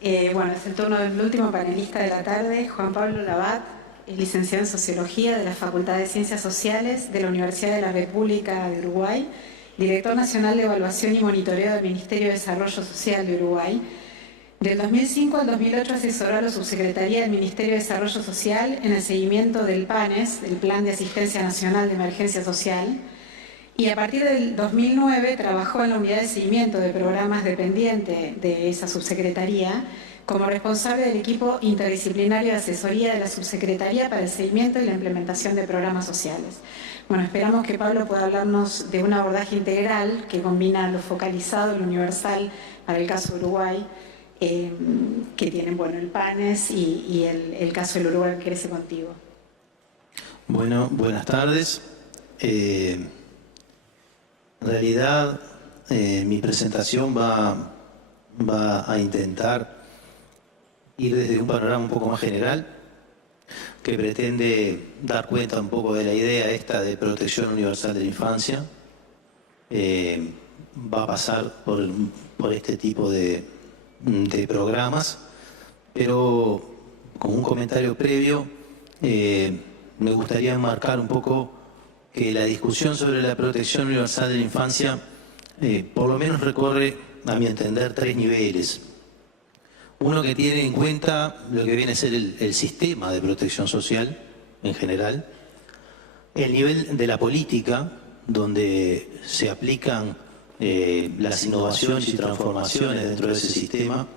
Bueno, es el turno del último panelista de la tarde, Juan Pablo Labat, es licenciado en Sociología de la Facultad de Ciencias Sociales de la Universidad de la República de Uruguay, director nacional de Evaluación y Monitoreo del Ministerio de Desarrollo Social de Uruguay. Del 2005 al 2008 asesoró a la Subsecretaría del Ministerio de Desarrollo Social en el seguimiento del PANES, el Plan de Asistencia Nacional de Emergencia Social, y a partir del 2009 trabajó en la unidad de seguimiento de programas dependiente de esa subsecretaría como responsable del equipo interdisciplinario de asesoría de la subsecretaría para el seguimiento y la implementación de programas sociales. Bueno, esperamos que Pablo pueda hablarnos de un abordaje integral que combina lo focalizado, lo universal para el caso de Uruguay, que tienen, bueno, el PANES y el caso del Uruguay Crece Contigo. Bueno, buenas tardes. En realidad, mi presentación va a intentar ir desde un panorama un poco más general, que pretende dar cuenta un poco de la idea esta de protección universal de la infancia. Va a pasar por este tipo de programas, pero como un comentario previo, me gustaría enmarcar un poco que la discusión sobre la protección universal de la infancia por lo menos recorre, a mi entender, tres niveles. Uno que tiene en cuenta lo que viene a ser el sistema de protección social en general, el nivel de la política, donde se aplican las innovaciones y transformaciones dentro de ese sistema,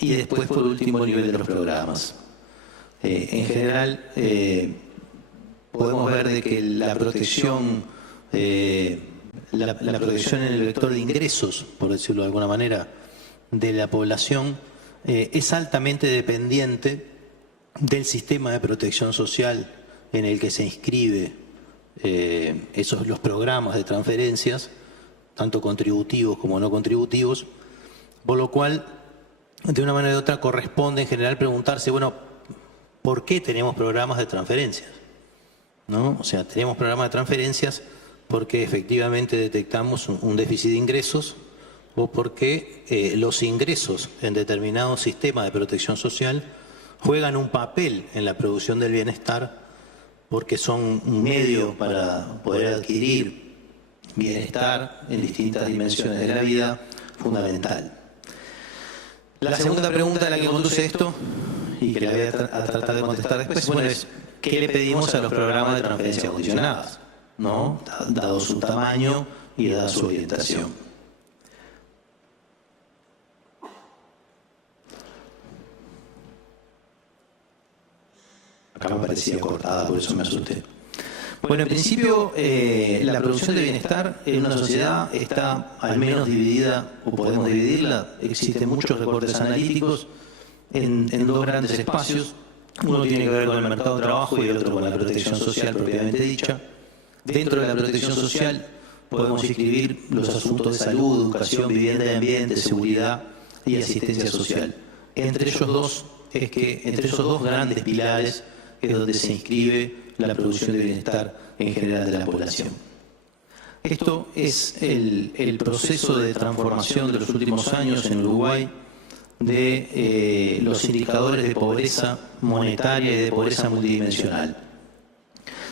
y después, por último, el nivel de los programas. En general, podemos ver de que la protección en el vector de ingresos, por decirlo de alguna manera, de la población, es altamente dependiente del sistema de protección social en el que se inscribe los programas de transferencias, tanto contributivos como no contributivos, por lo cual, de una manera u otra, corresponde en general preguntarse, bueno, ¿por qué tenemos programas de transferencias? ¿No? O sea, tenemos programas de transferencias porque efectivamente detectamos un déficit de ingresos o porque los ingresos en determinado sistema de protección social juegan un papel en la producción del bienestar porque son un medio para poder adquirir bienestar en distintas dimensiones de la vida fundamental. La segunda pregunta a la que conduce esto, y que la voy a tratar de contestar después, bueno, es ¿qué le pedimos a los programas de transferencias condicionadas? ¿No? Dado su tamaño y dada su orientación. Acá me parecía cortada, por eso me asusté. Bueno, en principio, la producción de bienestar en una sociedad está al menos dividida, o podemos dividirla, existen muchos recortes analíticos en dos grandes espacios. Uno tiene que ver con el mercado de trabajo y el otro con la protección social propiamente dicha. Dentro de la protección social podemos inscribir los asuntos de salud, educación, vivienda y ambiente, seguridad y asistencia social. Entre esos dos grandes pilares es donde se inscribe la producción de bienestar en general de la población. Esto es el proceso de transformación de los últimos años en Uruguay de los indicadores de pobreza monetaria y de pobreza multidimensional.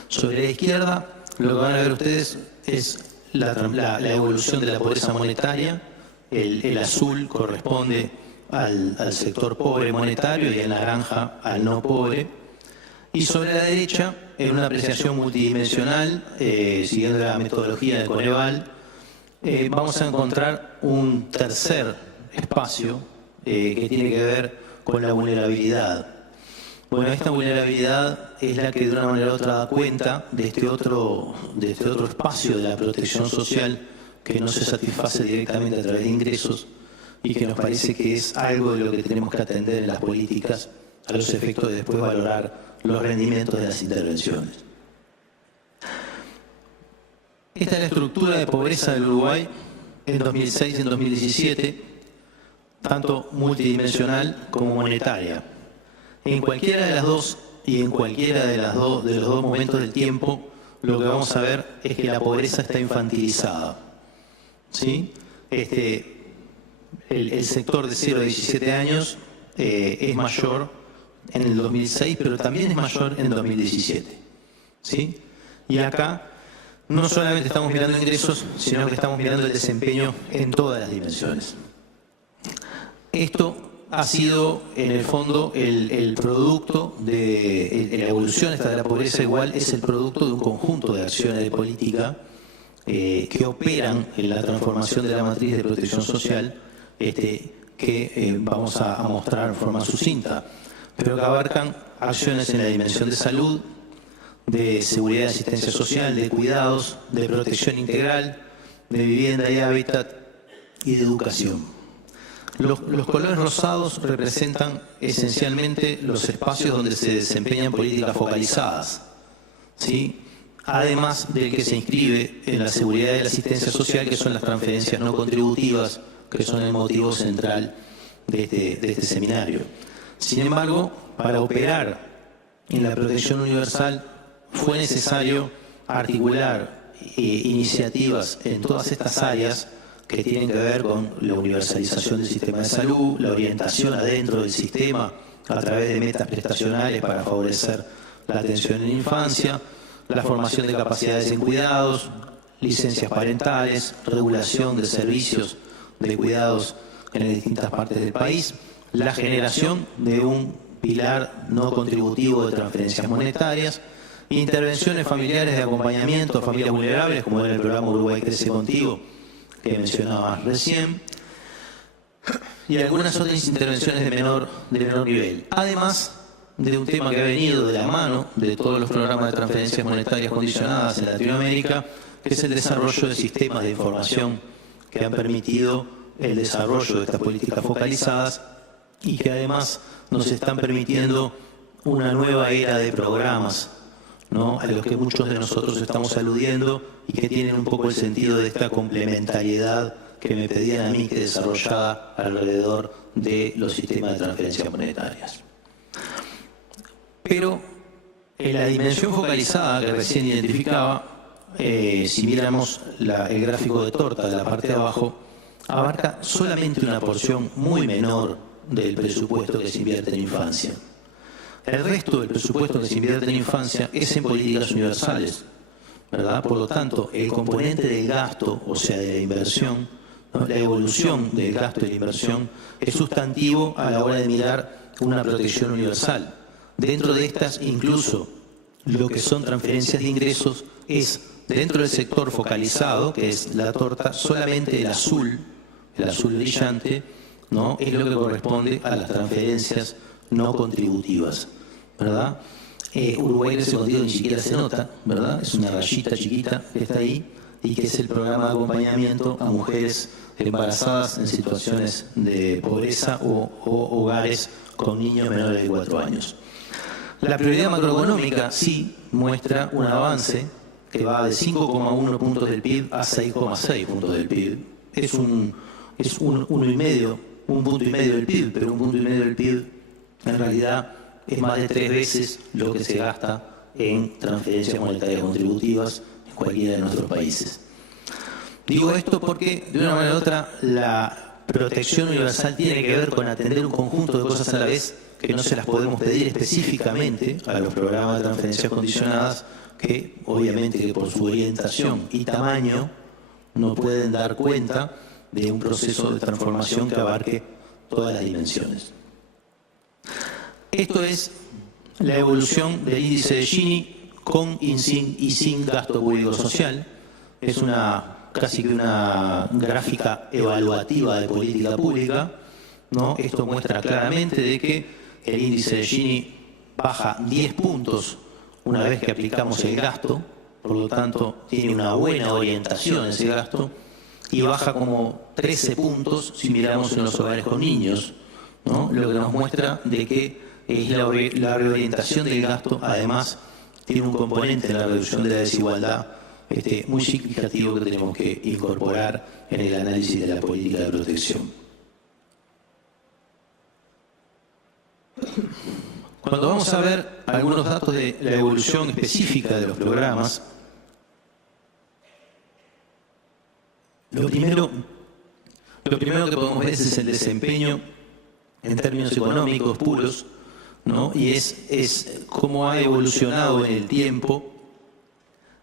Sobre la izquierda, lo que van a ver ustedes es la evolución de la pobreza monetaria. El azul corresponde al sector pobre monetario y el naranja al no pobre. Y sobre la derecha, en una apreciación multidimensional, siguiendo la metodología del Coneval, vamos a encontrar un tercer espacio que tiene que ver con la vulnerabilidad. Bueno, esta vulnerabilidad es la que de una manera u otra da cuenta de este otro espacio de la protección social que no se satisface directamente a través de ingresos y que nos parece que es algo de lo que tenemos que atender en las políticas a los efectos de después valorar los rendimientos de las intervenciones. Esta es la estructura de pobreza del Uruguay en 2006 y en 2017, tanto multidimensional como monetaria. En cualquiera de las dos y en cualquiera de los dos momentos del tiempo, lo que vamos a ver es que la pobreza está infantilizada. ¿Sí? El sector de 0 a 17 años es mayor en el 2006, pero también es mayor en 2017. ¿Sí? Y acá no solamente estamos mirando ingresos, sino que estamos mirando el desempeño en todas las dimensiones. Esto ha sido, en el fondo, el producto de la evolución esta de la pobreza igual, es el producto de un conjunto de acciones de política que operan en la transformación de la matriz de protección social, que vamos a mostrar en forma sucinta, pero que abarcan acciones en la dimensión de salud, de seguridad y asistencia social, de cuidados, de protección integral, de vivienda y hábitat y de educación. Los colores rosados representan esencialmente los espacios donde se desempeñan políticas focalizadas, ¿sí? Además del que se inscribe en la seguridad y la asistencia social, que son las transferencias no contributivas, que son el motivo central de este seminario. Sin embargo, para operar en la protección universal fue necesario articular iniciativas en todas estas áreas que tienen que ver con la universalización del sistema de salud, la orientación adentro del sistema a través de metas prestacionales para favorecer la atención en la infancia, la formación de capacidades en cuidados, licencias parentales, regulación de servicios de cuidados en las distintas partes del país, la generación de un pilar no contributivo de transferencias monetarias, intervenciones familiares de acompañamiento a familias vulnerables, como era el programa Uruguay Crece Contigo, que mencionaba recién, y algunas otras intervenciones de menor nivel. Además de un tema que ha venido de la mano de todos los programas de transferencias monetarias condicionadas en Latinoamérica, que es el desarrollo de sistemas de información que han permitido el desarrollo de estas políticas focalizadas y que además nos están permitiendo una nueva era de programas, ¿no?, a los que muchos de nosotros estamos aludiendo y que tienen un poco el sentido de esta complementariedad que me pedían a mí que desarrollara alrededor de los sistemas de transferencias monetarias. Pero en la dimensión focalizada que recién identificaba, si miramos el gráfico de torta de la parte de abajo, abarca solamente una porción muy menor del presupuesto que se invierte en infancia. El resto del presupuesto que se invierte en infancia es en políticas universales, ¿verdad? Por lo tanto, el componente del gasto, o sea, de la inversión, ¿no?, la evolución del gasto y de la inversión, es sustantivo a la hora de mirar una protección universal. Dentro de estas, incluso lo que son transferencias de ingresos es, dentro del sector focalizado, que es la torta, solamente el azul brillante, ¿no?, es lo que corresponde a las transferencias no contributivas, ¿verdad? Uruguay Crece Contigo ni siquiera se nota, ¿verdad? Es una rayita chiquita que está ahí y que es el programa de acompañamiento a mujeres embarazadas en situaciones de pobreza o hogares con niños menores de 4 años. La prioridad macroeconómica sí muestra un avance que va de 5,1 puntos del PIB a 6,6 puntos del PIB. Es un punto y medio del PIB, pero un punto y medio del PIB en realidad es más de 3 veces lo que se gasta en transferencias monetarias contributivas en cualquiera de nuestros países. Digo esto porque, de una manera u otra, la protección universal tiene que ver con atender un conjunto de cosas a la vez que no se las podemos pedir específicamente a los programas de transferencias condicionadas, que obviamente que por su orientación y tamaño no pueden dar cuenta de un proceso de transformación que abarque todas las dimensiones. Esto es la evolución del índice de Gini con y sin gasto público social. Es casi que una gráfica evaluativa de política pública, ¿no? Esto muestra claramente de que el índice de Gini baja 10 puntos una vez que aplicamos el gasto, por lo tanto tiene una buena orientación ese gasto, y baja como 13 puntos si miramos en los hogares con niños, ¿no? Lo que nos muestra de que es la reorientación del gasto, además tiene un componente en la reducción de la desigualdad muy significativo que tenemos que incorporar en el análisis de la política de protección. Cuando vamos a ver algunos datos de la evolución específica de los programas, lo primero que podemos ver es el desempeño en términos económicos puros, ¿no? Y es cómo ha evolucionado en el tiempo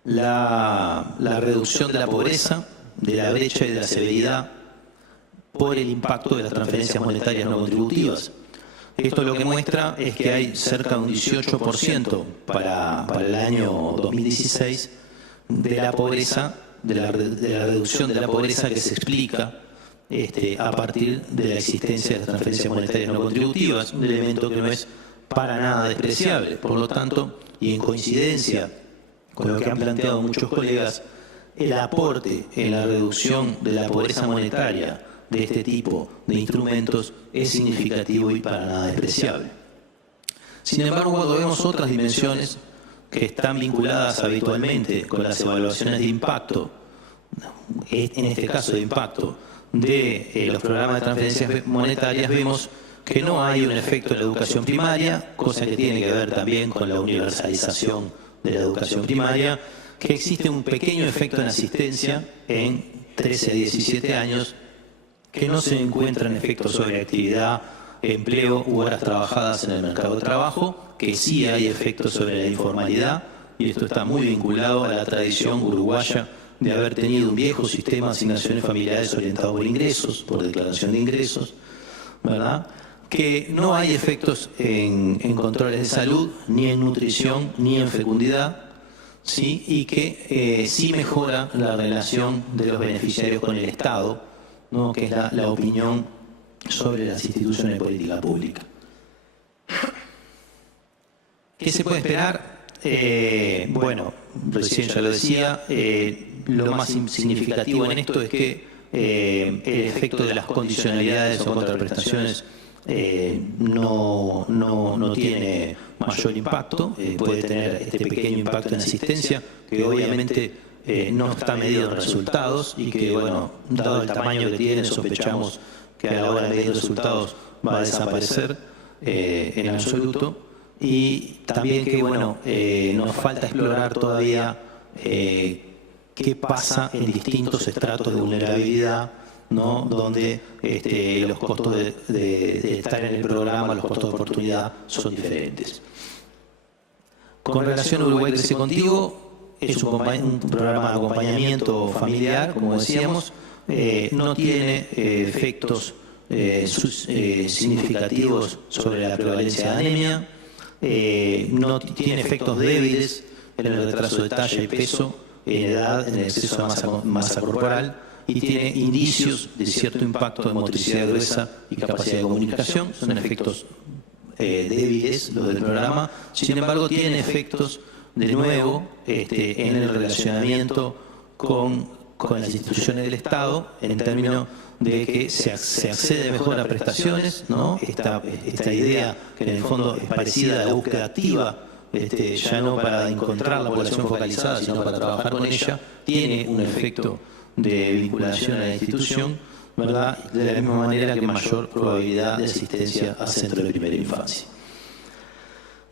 la reducción de la pobreza, de la brecha y de la severidad por el impacto de las transferencias monetarias no contributivas. Esto lo que muestra es que hay cerca de un 18% para el año 2016 de la pobreza, de la reducción de la pobreza que se explica a partir de la existencia de las transferencias monetarias no contributivas, un elemento que no es para nada despreciable. Por lo tanto, y en coincidencia con lo que han planteado muchos colegas, el aporte en la reducción de la pobreza monetaria de este tipo de instrumentos es significativo y para nada despreciable. Sin embargo, cuando vemos otras dimensiones que están vinculadas habitualmente con las evaluaciones de impacto, en este caso de impacto de los programas de transferencias monetarias, vemos que no hay un efecto en la educación primaria, cosa que tiene que ver también con la universalización de la educación primaria, que existe un pequeño efecto en asistencia en 13 a 17 años, que no se encuentran efectos sobre actividad, empleo u horas trabajadas en el mercado de trabajo, que sí hay efectos sobre la informalidad, y esto está muy vinculado a la tradición uruguaya de haber tenido un viejo sistema de asignaciones familiares orientado por ingresos, por declaración de ingresos, ¿verdad? Que no hay efectos en controles de salud, ni en nutrición, ni en fecundidad, ¿sí? Y que sí mejora la relación de los beneficiarios con el Estado, ¿no? Que es la opinión sobre las instituciones de política pública. ¿Qué se puede esperar? Bueno, recién ya lo decía, lo más significativo en esto es que el efecto de las condicionalidades o contraprestaciones no tiene mayor impacto, puede tener este pequeño impacto en asistencia, que obviamente no está medido en resultados y que, bueno, dado el tamaño que tiene, sospechamos que a la hora de medir resultados va a desaparecer en absoluto. Y también que, bueno, nos falta explorar todavía qué pasa en distintos estratos de vulnerabilidad, ¿no? Donde los costos de estar en el programa, los costos de oportunidad son diferentes. Con relación a Uruguay Crece Contigo, es un programa de acompañamiento familiar, como decíamos, no tiene efectos significativos sobre la prevalencia de anemia, no tiene efectos débiles en el retraso de talla y peso, en edad, en el exceso de masa corporal, y tiene indicios de cierto impacto de motricidad gruesa y capacidad de comunicación. Son efectos débiles los del programa. Sin embargo, tiene efectos, de nuevo, en el relacionamiento con las instituciones del Estado, en términos de que se accede mejor a prestaciones, ¿no? Esta idea que en el fondo es parecida a la búsqueda activa, ya no para encontrar la población focalizada, sino para trabajar con ella, tiene un efecto de vinculación a la institución, ¿verdad? De la misma manera que mayor probabilidad de asistencia a centros de primera infancia.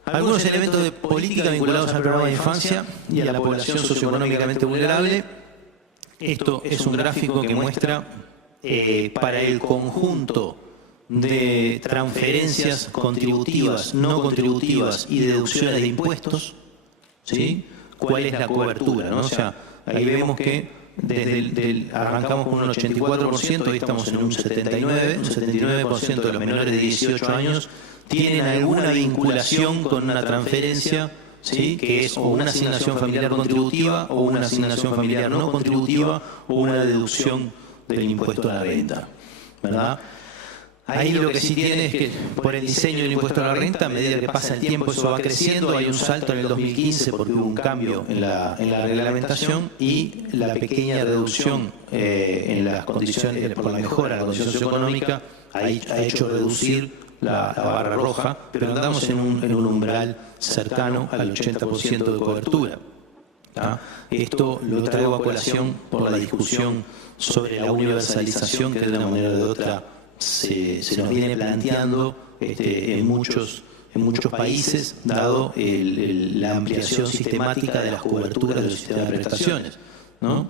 Algunos elementos de política vinculados al programa de infancia y a la población socioeconómicamente vulnerable. Esto es un gráfico que muestra para el conjunto de transferencias contributivas, no contributivas y deducciones de impuestos, ¿sí? ¿Cuál es la cobertura, ¿no? O sea, ahí vemos que arrancamos con un 84%, hoy estamos en un 79% de los menores de 18 años tienen alguna vinculación con una transferencia, ¿sí? Que es o una asignación familiar contributiva o una asignación familiar no contributiva o una deducción del impuesto a la renta, ¿verdad? Ahí lo que sí tiene es que por el diseño del impuesto a la renta, a medida que pasa el tiempo eso va creciendo, hay un salto en el 2015 porque hubo un cambio en la reglamentación y la pequeña reducción en las condiciones, por la mejora de la condición socioeconómica, ha hecho reducir la barra roja, pero andamos en un umbral cercano al 80% de cobertura. ¿Ah? Esto lo traigo a colación por la discusión sobre la universalización que de una manera o de otra se nos viene planteando en muchos países, dado la ampliación sistemática de las coberturas de los sistemas de prestaciones, ¿no?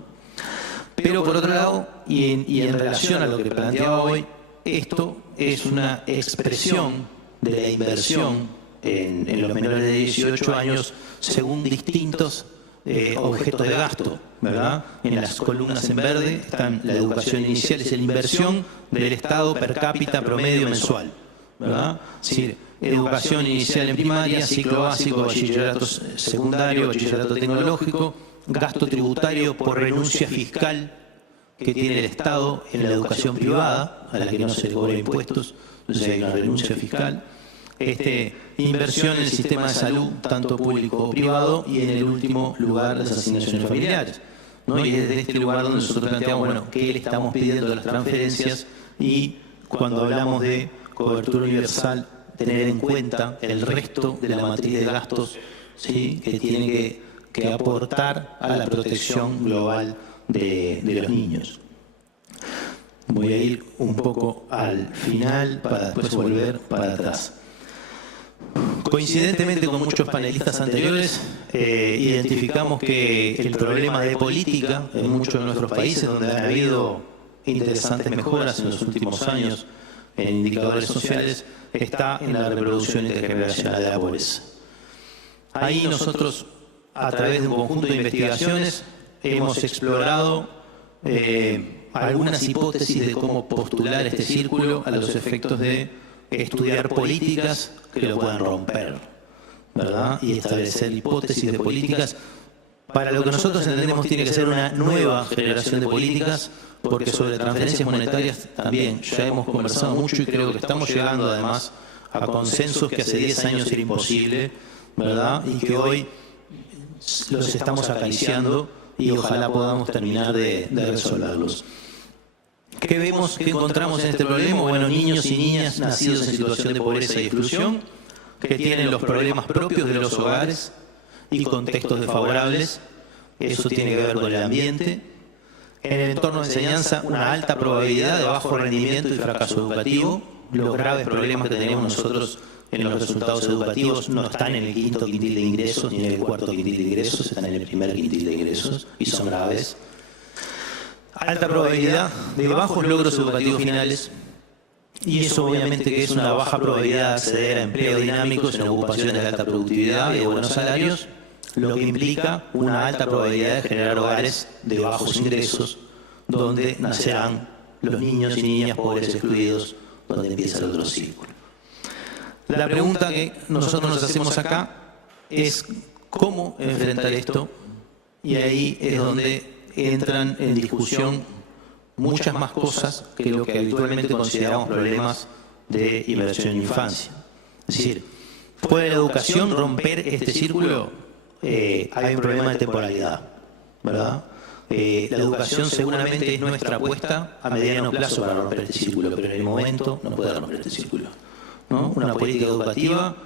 Pero por otro lado, y en relación a lo que planteaba hoy, esto es una expresión de la inversión en los menores de 18 años según distintos objetos de gasto, ¿verdad? En las columnas en verde están la educación inicial, es la inversión del Estado per cápita promedio mensual, ¿verdad? Es decir, educación inicial en primaria, ciclo básico, bachillerato secundario, bachillerato tecnológico, gasto tributario por renuncia fiscal que tiene el Estado en la educación privada, a la que no se le cobran impuestos, entonces hay una renuncia fiscal. Inversión en el sistema de salud, tanto público o privado, y en el último lugar las asignaciones familiares, ¿no? Y es desde este lugar donde nosotros planteamos, bueno, qué le estamos pidiendo a las transferencias, y cuando hablamos de cobertura universal, tener en cuenta el resto de la matriz de gastos, ¿sí?, que tiene que aportar a la protección global de los niños. Voy a ir un poco al final para después volver para atrás. Coincidentemente con muchos panelistas anteriores, identificamos que el problema de política en muchos de nuestros países, donde han habido interesantes mejoras en los últimos años en indicadores sociales, está en la reproducción intergeneracional de la pobreza. Ahí nosotros, a través de un conjunto de investigaciones, hemos explorado algunas hipótesis de cómo postular este círculo a los efectos de estudiar políticas que lo puedan romper, ¿verdad? Y establecer hipótesis de políticas. Para lo que nosotros entendemos tiene que ser una nueva generación de políticas, porque sobre transferencias monetarias también ya hemos conversado mucho y creo que estamos llegando además a consensos que hace 10 años era imposible, ¿verdad? Y que hoy los estamos acariciando y ojalá podamos terminar de resolverlos. ¿Qué vemos, qué encontramos en este problema? Bueno, niños y niñas nacidos en situación de pobreza y exclusión, que tienen los problemas propios de los hogares y contextos desfavorables. Eso tiene que ver con el ambiente. En el entorno de enseñanza, una alta probabilidad de bajo rendimiento y fracaso educativo. Los graves problemas que tenemos nosotros en los resultados educativos no están en el quinto quintil de ingresos ni en el cuarto quintil de ingresos, están en el primer quintil de ingresos y son graves. Alta probabilidad de bajos logros educativos finales, y eso obviamente que es una baja probabilidad de acceder a empleos dinámicos en ocupaciones de alta productividad y de buenos salarios, lo que implica una alta probabilidad de generar hogares de bajos ingresos, donde nacerán los niños y niñas pobres excluidos, donde empieza el otro círculo. La pregunta que nosotros nos hacemos acá es cómo enfrentar esto, y ahí es donde entran en discusión muchas más cosas que lo que habitualmente consideramos problemas de inversión en infancia. Es decir, ¿puede la educación romper este círculo? Hay un problema de temporalidad, ¿verdad? La educación seguramente es nuestra apuesta a mediano plazo para romper este círculo, pero en el momento no puede romper este círculo, ¿no? Una política educativa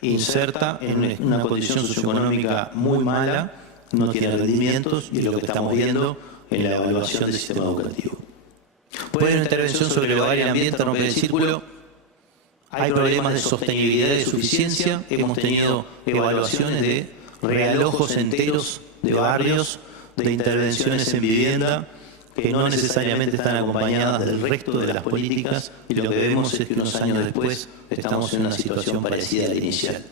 inserta en una condición socioeconómica muy mala, no tiene rendimientos, y es lo que estamos viendo en la evaluación del sistema educativo. ¿Puede una intervención sobre el hogar y el ambiente romper el círculo? Hay problemas de sostenibilidad y de suficiencia. Hemos tenido evaluaciones de realojos enteros de barrios, de intervenciones en vivienda, que no necesariamente están acompañadas del resto de las políticas, y lo que vemos es que unos años después estamos en una situación parecida a la inicial.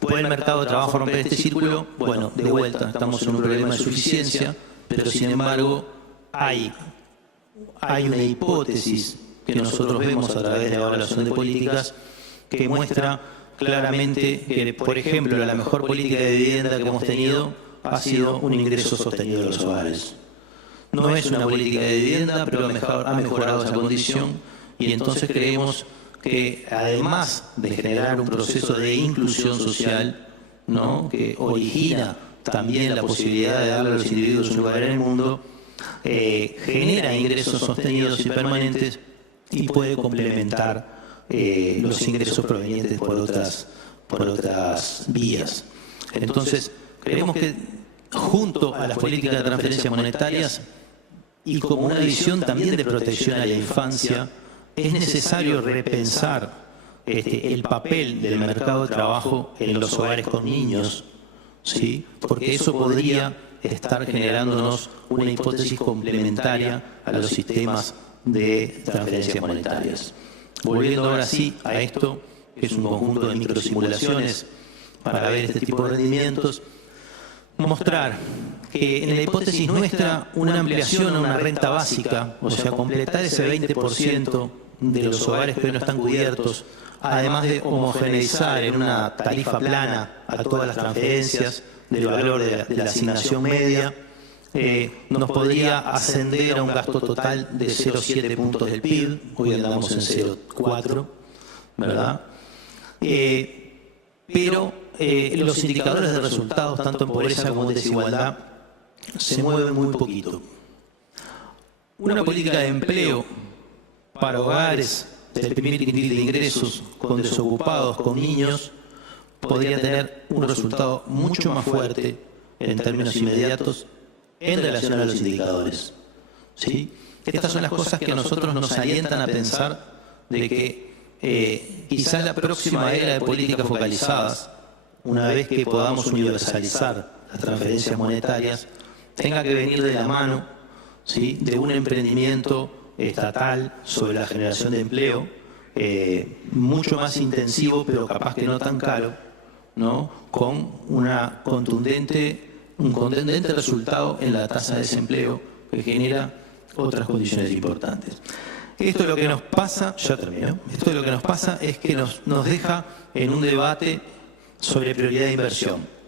¿Puede el mercado de trabajo romper este círculo? Bueno, de vuelta, estamos en un problema de suficiencia, pero sin embargo hay una hipótesis que nosotros vemos a través de la evaluación de políticas que muestra claramente que, por ejemplo, la mejor política de vivienda que hemos tenido ha sido un ingreso sostenido de los hogares. No es una política de vivienda, pero ha mejorado esa condición, y entonces creemos que además de generar un proceso de inclusión social, ¿no?, que origina también la posibilidad de darle a los individuos un lugar en el mundo, genera ingresos sostenidos y permanentes y puede complementar los ingresos provenientes por otras vías. Entonces, creemos que junto a las políticas de transferencias monetarias y como una visión también de protección a la infancia, es necesario repensar el papel del mercado de trabajo en los hogares con niños, ¿sí? Porque eso podría estar generándonos una hipótesis complementaria a los sistemas de transferencias monetarias. Volviendo ahora sí a esto, que es un conjunto de microsimulaciones para ver este tipo de rendimientos, mostrar que en la hipótesis nuestra una ampliación a una renta básica, o sea, completar ese 20% de los hogares que hoy no están cubiertos, además de homogeneizar en una tarifa plana a todas las transferencias del valor de la asignación media, nos podría ascender a un gasto total de 0,7 puntos del PIB, hoy andamos en 0,4, ¿verdad? Pero los indicadores de resultados, tanto en pobreza como en desigualdad, se mueven muy poquito. Una política de empleo para hogares del primer quintil de ingresos, con desocupados, con niños, podría tener un resultado mucho más fuerte en términos inmediatos en relación a los indicadores. ¿Sí? Estas son las cosas que a nosotros nos alientan a pensar de que quizás la próxima era de políticas focalizadas, una vez que podamos universalizar las transferencias monetarias, tenga que venir de la mano, ¿sí?, de un emprendimiento estatal sobre la generación de empleo, mucho más intensivo, pero capaz que no tan caro, ¿no?, con un contundente resultado en la tasa de desempleo que genera otras condiciones importantes. Esto es lo que nos pasa, ya termino, esto es lo que nos pasa es que nos deja en un debate sobre prioridad de inversión.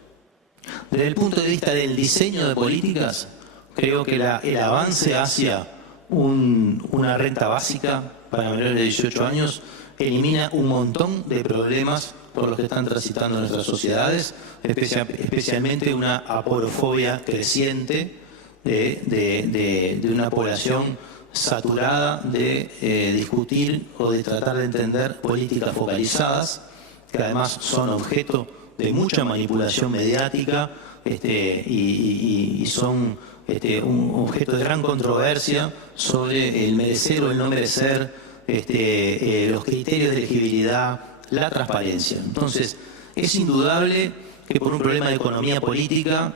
Desde el punto de vista del diseño de políticas, creo que el avance hacia una renta básica para menores de 18 años elimina un montón de problemas por los que están transitando nuestras sociedades, especialmente una aporofobia creciente de una población saturada de discutir o de tratar de entender políticas focalizadas, que además son objeto de mucha manipulación mediática y son un objeto de gran controversia sobre el merecer o el no merecer, los criterios de elegibilidad, la transparencia. Entonces, es indudable que por un problema de economía política,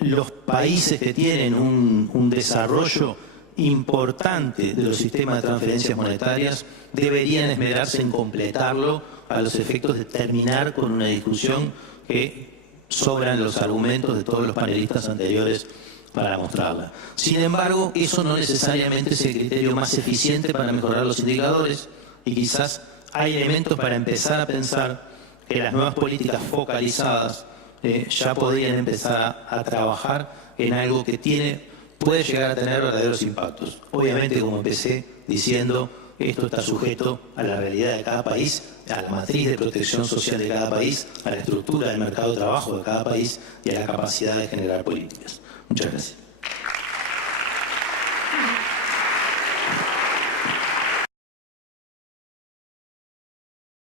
los países que tienen un desarrollo importante de los sistemas de transferencias monetarias deberían esmerarse en completarlo a los efectos de terminar con una discusión que sobran los argumentos de todos los panelistas anteriores para mostrarla. Sin embargo, eso no necesariamente es el criterio más eficiente para mejorar los indicadores y quizás hay elementos para empezar a pensar que las nuevas políticas focalizadas ya podrían empezar a trabajar en algo que puede llegar a tener verdaderos impactos. Obviamente, como empecé diciendo, esto está sujeto a la realidad de cada país, a la matriz de protección social de cada país, a la estructura del mercado de trabajo de cada país y a la capacidad de generar políticas. Muchas gracias.